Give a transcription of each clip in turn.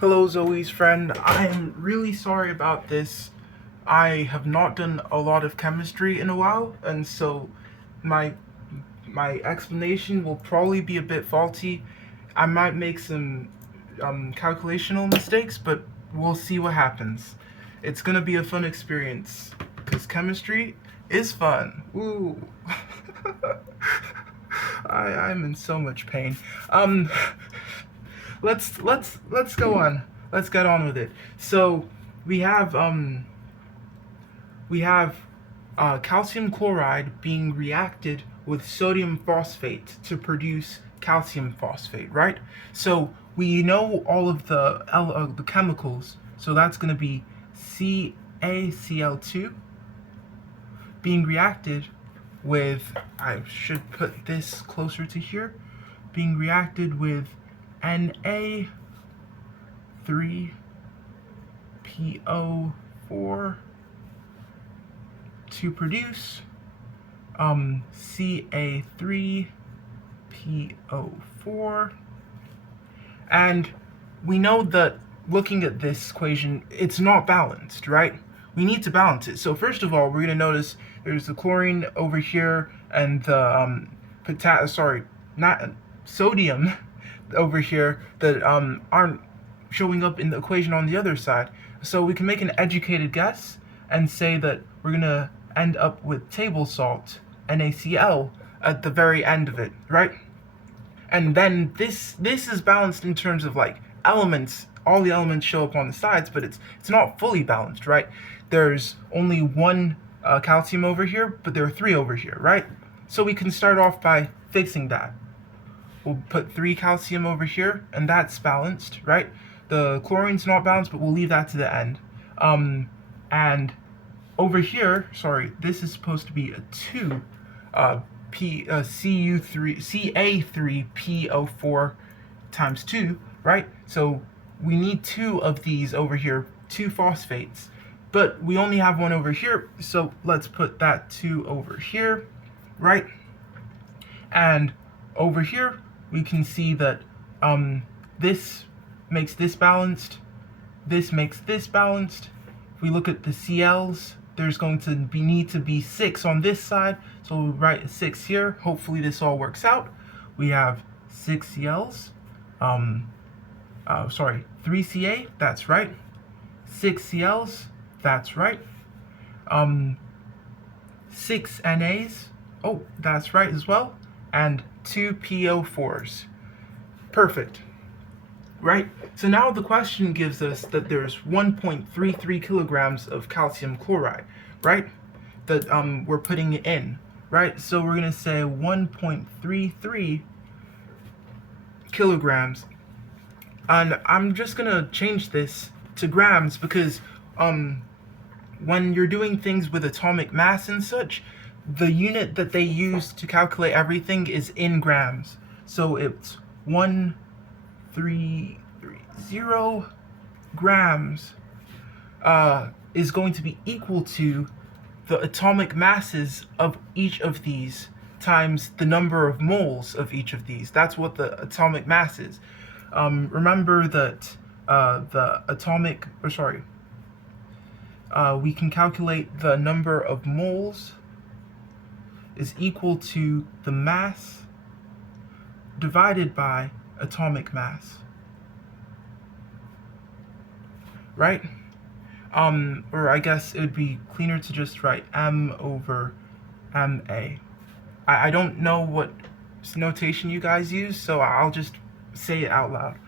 Hello, Zoe's friend. I am really sorry about this. I have not done a lot of chemistry in a while, and so my my explanation will probably be a bit faulty. I might make some calculational mistakes, but we'll see what happens. It's gonna be a fun experience because chemistry is fun. Woo! I'm in so much pain. Um, let's go on. Let's get on with it. So we have um we have calcium chloride being reacted with sodium phosphate to produce calcium phosphate, right? So we know all of the chemicals. So that's going to be CaCl2 being reacted with, I should put this closer to here, being reacted with Na3PO4 to produce Ca3PO4. And we know that looking at this equation, it's not balanced, right? We need to balance it. So first of all, we're going to notice there's the chlorine over here and the not sodium over here that aren't showing up in the equation on the other side. So we can make an educated guess and say that we're going to end up with table salt, NaCl, at the very end of it, right? And then this is balanced in terms of like elements. All the elements show up on the sides, but it's not fully balanced, right? There's only one calcium over here, but there are three over here, right? So we can start off by fixing that. We'll put 3 calcium over here, and that's balanced, right? The chlorine's not balanced, but we'll leave that to the end. And over here, sorry, this is supposed to be a 2 Ca3PO4 times 2, right? So we need 2 of these over here, 2 phosphates. But we only have 1 over here, so let's put that 2 over here, right? And over here, we can see that this makes this balanced, this makes this balanced. If we look at the CLs, there's going to need to be 6 on this side, so we'll write 6 here. Hopefully this all works out. We have 6 CLs, 3 Ca, that's right. 6 CLs, that's right. 6 NAs, oh, that's right as well. And 2 PO4s. Perfect. Right? So now the question gives us that there's 1.33 kilograms of calcium chloride, right? That we're putting in, right? So we're going to say 1.33 kilograms. And I'm just going to change this to grams because when you're doing things with atomic mass and such, the unit that they use to calculate everything is in grams. So it's 1330 grams is going to be equal to the atomic masses of each of these times the number of moles of each of these. That's what the atomic mass is. Remember that we can calculate the number of moles is equal to the mass divided by atomic mass, right? Or I guess it would be cleaner to just write M over MA. I don't know what notation you guys use, so I'll just say it out loud.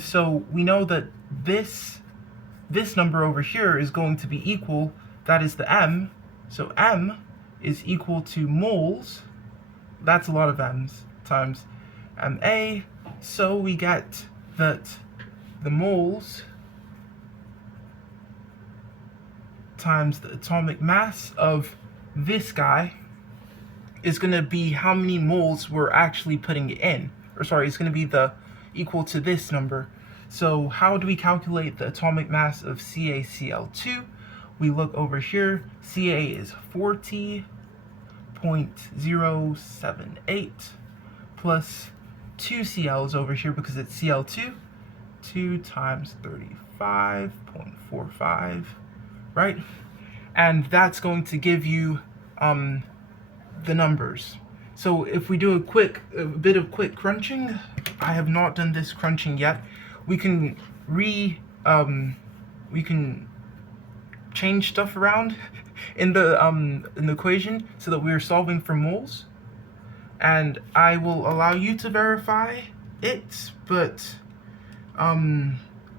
So we know that this number over here is going to be equal, that is the M, so M is equal to moles, that's a lot of M's, times MA, so we get that the moles times the atomic mass of this guy is going to be how many moles we're actually putting in. Or sorry, it's going to be the equal to this number. So how do we calculate the atomic mass of CaCl2? We look over here, Ca is 40.078 plus 2 Cl's over here because it's Cl2, 2 times 35.45, right? And that's going to give you the numbers. So if we do a bit of quick crunching, I have not done this crunching yet. We can we can change stuff around in the equation so that we are solving for moles. And I will allow you to verify it, but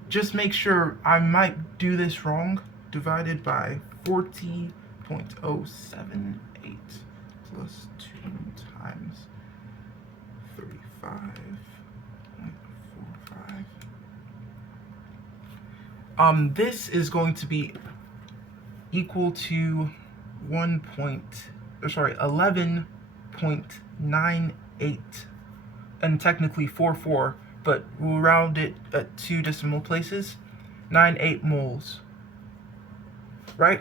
just make sure. I might do this wrong. Divided by 40.078 plus 2 times 35.45. This is going to be equal to 11.98, and technically 44, but we'll round it at 2 decimal places, 98 moles, right?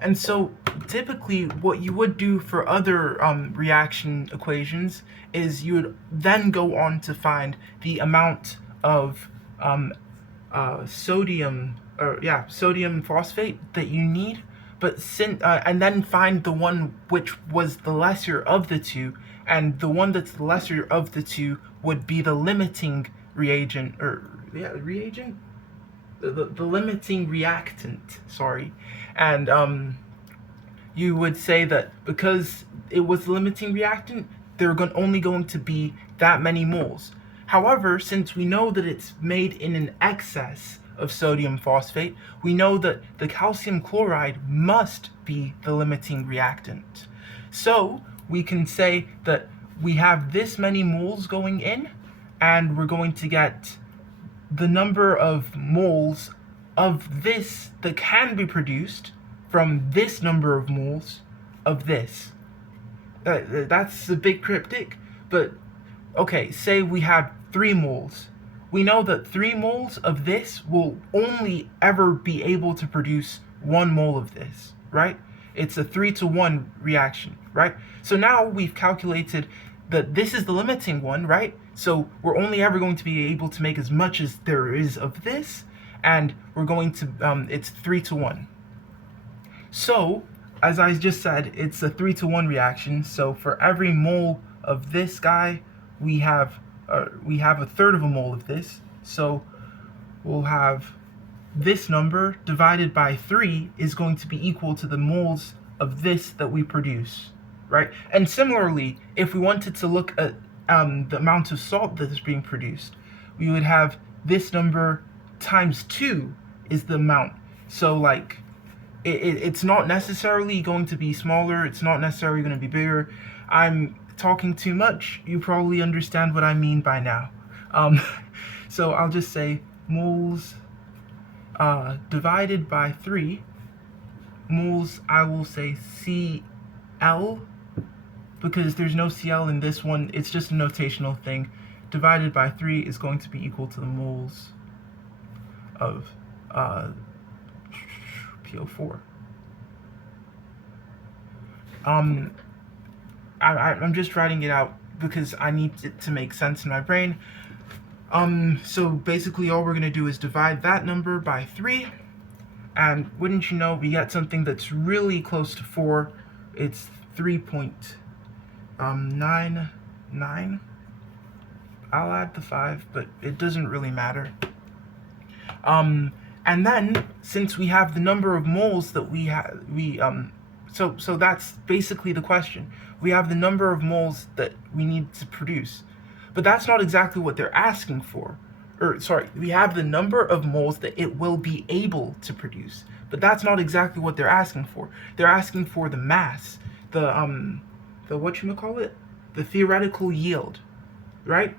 And so typically what you would do for other reaction equations is you would then go on to find the amount of sodium phosphate that you need, but and then find the one which was the lesser of the two, and the one that's the lesser of the two would be the limiting reagent, the limiting reactant, sorry. And you would say that because it was the limiting reactant, there are only going to be that many moles. However, since we know that it's made in an excess of sodium phosphate, we know that the calcium chloride must be the limiting reactant. So we can say that we have this many moles going in, and we're going to get the number of moles of this that can be produced from this number of moles of this. That's a bit cryptic, but okay, say we had 3 moles. We know that 3 moles of this will only ever be able to produce 1 mole of this, right? It's a 3-to-1 reaction, right? So now we've calculated that this is the limiting one, right? So we're only ever going to be able to make as much as there is of this, and we're going to, it's 3-to-1. So, as I just said, it's a 3-to-1 reaction, so for every mole of this guy, we have a third of a mole of this, so we'll have this number divided by 3 is going to be equal to the moles of this that we produce, right? And similarly, if we wanted to look at the amount of salt that is being produced, we would have this number times 2 is the amount. So like, it's not necessarily going to be smaller, it's not necessarily going to be bigger. I'm talking too much, you probably understand what I mean by now. So I'll just say moles divided by 3, moles, I will say CL, because there's no CL in this one, it's just a notational thing, divided by 3 is going to be equal to the moles of PO4. I'm just writing it out because I need it to make sense in my brain. So basically all we're going to do is divide that number by 3, and wouldn't you know, we get something that's really close to 4. It's 3.99. I'll add the 5, but it doesn't really matter. And then, since we have the number of moles that we have, so that's basically the question. We have the number of moles that we need to produce, but that's not exactly what they're asking for. Or sorry, we have the number of moles that it will be able to produce, but that's not exactly what they're asking for. They're asking for the mass, the whatchamacallit, the theoretical yield, right?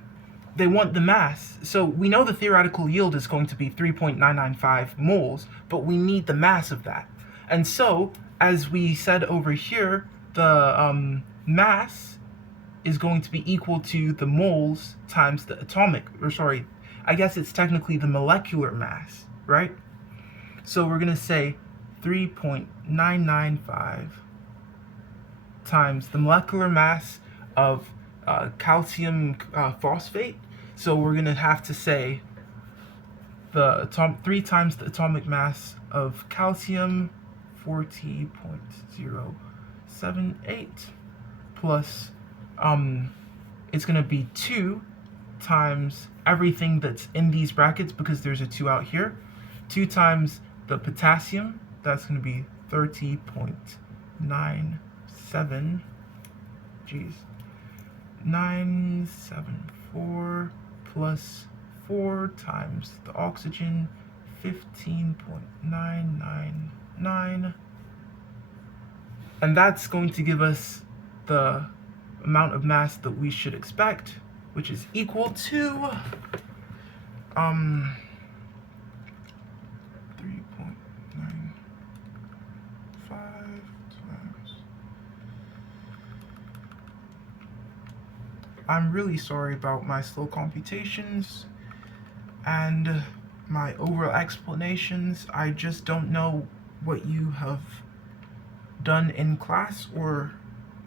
They want the mass. So we know the theoretical yield is going to be 3.995 moles, but we need the mass of that. And so, as we said over here, the mass is going to be equal to the moles times the atomic, or sorry, I guess it's technically the molecular mass, right? So we're going to say 3.995 times the molecular mass of calcium phosphate. So we're going to have to say 3 times the atomic mass of calcium, 40.078, plus it's going to be 2 times everything that's in these brackets, because there's a 2 out here. 2 times the potassium, that's going to be 30.97, 974, plus 4 times the oxygen, 15.999, and that's going to give us the amount of mass that we should expect, which is equal to 3.95 times. I'm really sorry about my slow computations and my overall explanations. I just don't know what you have done in class or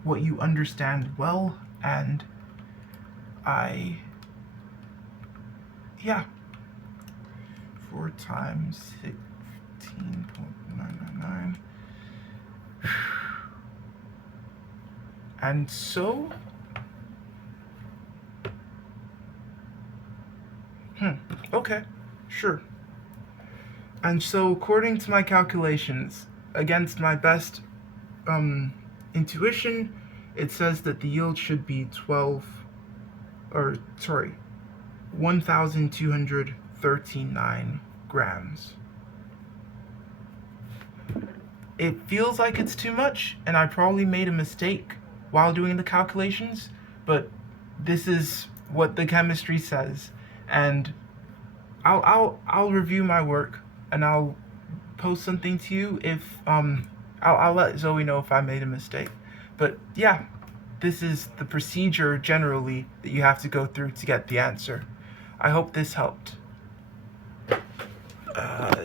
what you understand well, and yeah, 4 times 16.999, and so okay, sure. And so according to my calculations, against my best intuition, it says that the yield should be 1,239 grams. It feels like it's too much, and I probably made a mistake while doing the calculations, but this is what the chemistry says, and I'll review my work, and I'll post something to you if I'll let Zoe know if I made a mistake. But yeah, this is the procedure generally that you have to go through to get the answer. I hope this helped.